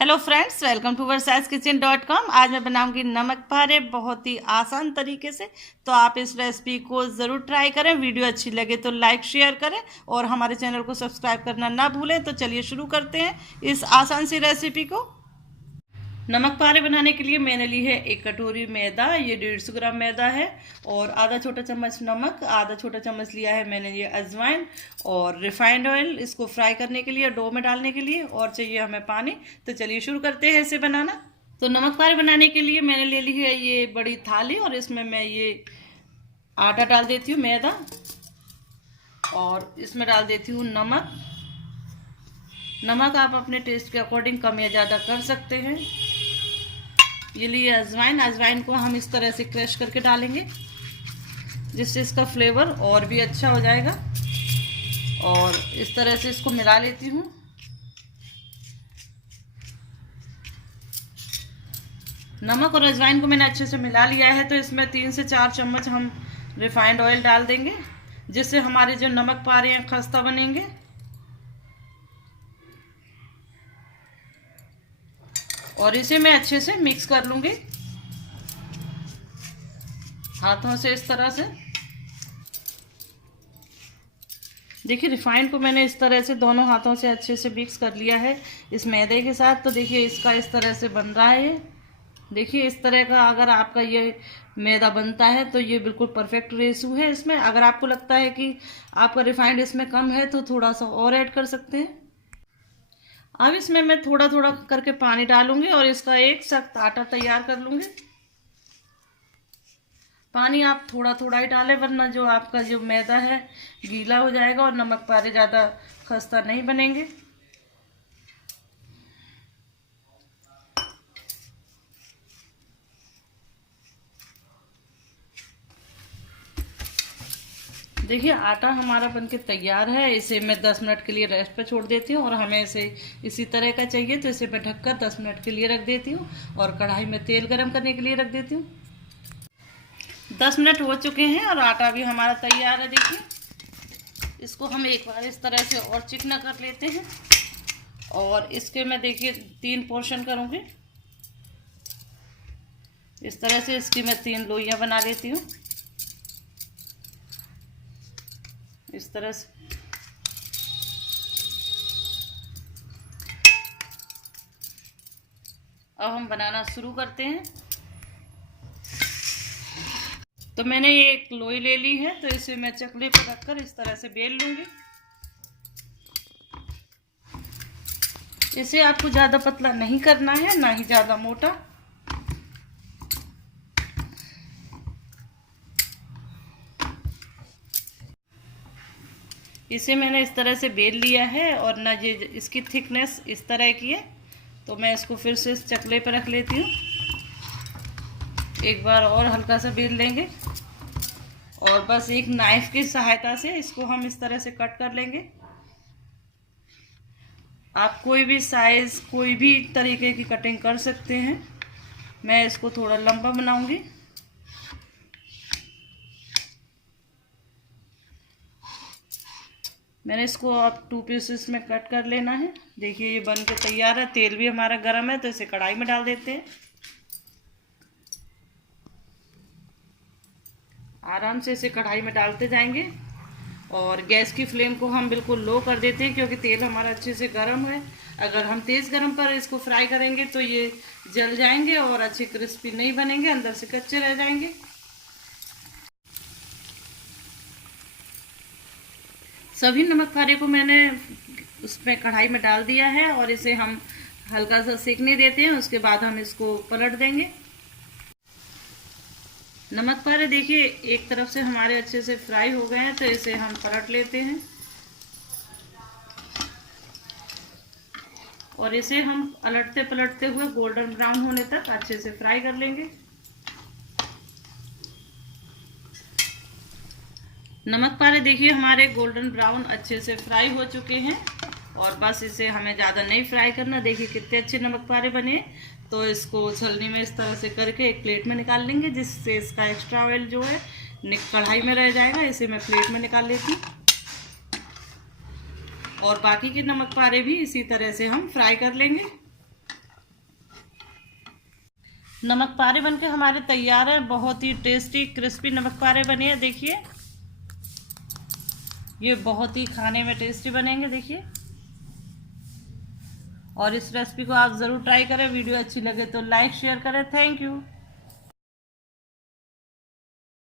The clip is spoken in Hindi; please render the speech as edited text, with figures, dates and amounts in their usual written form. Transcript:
Hello friends, welcome to versaceKitchen.com। आज मैं बनाऊंगी नमक पारे बहुत ही आसान तरीके से। तो आप इस रेसिपी को ज़रूर ट्राई करें। वीडियो अच्छी लगे तो लाइक शेयर करें और हमारे चैनल को सब्सक्राइब करना ना भूलें। तो चलिए शुरू करते हैं इस आसान सी रेसिपी को। नमक पारे बनाने के लिए मैंने ली है एक कटोरी मैदा, ये 150 ग्राम मैदा है, और आधा छोटा चम्मच नमक, आधा छोटा चम्मच लिया है मैंने ये अजवाइन, और रिफाइंड ऑयल इसको फ्राई करने के लिए, डो में डालने के लिए, और चाहिए हमें पानी। तो चलिए शुरू करते हैं इसे बनाना। तो नमक पारे बनाने के लिए मैंने ले ली है ये बड़ी थाली, और इसमें मैं ये आटा डाल देती हूँ, मैदा, और इसमें डाल देती हूँ नमक। नमक आप अपने टेस्ट के अकॉर्डिंग कम या ज़्यादा कर सकते हैं। ये लिए अजवाइन, अजवाइन को हम इस तरह से क्रश करके डालेंगे जिससे इसका फ्लेवर और भी अच्छा हो जाएगा। और इस तरह से इसको मिला लेती हूँ। नमक और अजवाइन को मैंने अच्छे से मिला लिया है। तो इसमें 3 से 4 चम्मच हम रिफाइंड ऑयल डाल देंगे जिससे हमारे जो नमक पारे हैं खस्ता बनेंगे। और इसे मैं अच्छे से मिक्स कर लूँगी हाथों से इस तरह से। देखिए रिफाइंड को मैंने इस तरह से दोनों हाथों से अच्छे से मिक्स कर लिया है इस मैदे के साथ। तो देखिए इसका इस तरह से बन रहा है। देखिए इस तरह का अगर आपका ये मैदा बनता है तो ये बिल्कुल परफेक्ट रेशो है। इसमें अगर आपको लगता है कि आपका रिफाइंड इसमें कम है तो थोड़ा सा और ऐड कर सकते हैं। अब इसमें मैं थोड़ा थोड़ा करके पानी डालूंगी और इसका एक सख्त आटा तैयार कर लूंगी। पानी आप थोड़ा थोड़ा ही डालें वरना जो आपका जो मैदा है गीला हो जाएगा और नमक पारे ज़्यादा खस्ता नहीं बनेंगे। देखिए आटा हमारा बनके तैयार है। इसे मैं 10 मिनट के लिए रेस्ट पे छोड़ देती हूँ, और हमें इसे इसी तरह का चाहिए तो इसे मैं ढककर 10 मिनट के लिए रख देती हूँ और कढ़ाई में तेल गरम करने के लिए रख देती हूँ। 10 मिनट हो चुके हैं और आटा भी हमारा तैयार है। देखिए इसको हम एक बार इस तरह से और चिकना कर लेते हैं, और इसके मैं देखिए 3 पोर्शन करूँगी। इस तरह से इसकी मैं 3 लोइयाँ बना लेती हूँ इस तरह से। अब हम बनाना शुरू करते हैं। तो मैंने ये एक लोई ले ली है, तो इसे मैं चकले पर रखकर इस तरह से बेल लूंगी। इसे आपको ज़्यादा पतला नहीं करना है, ना ही ज़्यादा मोटा। इसे मैंने इस तरह से बेल लिया है, और ना ये इसकी थिकनेस इस तरह की है। तो मैं इसको फिर से इस चकले पर रख लेती हूँ। एक बार और हल्का सा बेल लेंगे, और बस एक नाइफ की सहायता से इसको हम इस तरह से कट कर लेंगे। आप कोई भी साइज, कोई भी तरीके की कटिंग कर सकते हैं। मैं इसको थोड़ा लंबा बनाऊंगी। मैंने इसको अब 2 पीसेस में कट कर लेना है। देखिए ये बन के तैयार है। तेल भी हमारा गर्म है, तो इसे कढ़ाई में डाल देते हैं। आराम से इसे कढ़ाई में डालते जाएंगे, और गैस की फ्लेम को हम बिल्कुल लो कर देते हैं क्योंकि तेल हमारा अच्छे से गर्म है। अगर हम तेज़ गर्म पर इसको फ्राई करेंगे तो ये जल जाएंगे और अच्छे क्रिस्पी नहीं बनेंगे, अंदर से कच्चे रह जाएंगे। सभी नमक पारे को मैंने उसमें कढ़ाई में डाल दिया है, और इसे हम हल्का सा सेकने देते हैं। उसके बाद हम इसको पलट देंगे। नमक पारे देखिए एक तरफ से हमारे अच्छे से फ्राई हो गए हैं, तो इसे हम पलट लेते हैं, और इसे हम पलटते पलटते हुए गोल्डन ब्राउन होने तक अच्छे से फ्राई कर लेंगे। नमक पारे देखिए हमारे गोल्डन ब्राउन अच्छे से फ्राई हो चुके हैं, और बस इसे हमें ज़्यादा नहीं फ्राई करना। देखिए कितने अच्छे नमक पारे बने। तो इसको छलनी में इस तरह से करके एक प्लेट में निकाल लेंगे, जिससे इसका एक्स्ट्रा ऑयल जो है कढ़ाई में रह जाएगा। इसे मैं प्लेट में निकाल लेती हूँ, और बाकी के नमक पारे भी इसी तरह से हम फ्राई कर लेंगे। नमक पारे बनके हमारे तैयार है। बहुत ही टेस्टी क्रिस्पी नमक पारे बने हैं। देखिए ये बहुत ही खाने में टेस्टी बनेंगे। देखिए, और इस रेसिपी को आप ज़रूर ट्राई करें। वीडियो अच्छी लगे तो लाइक शेयर करें। Thank you.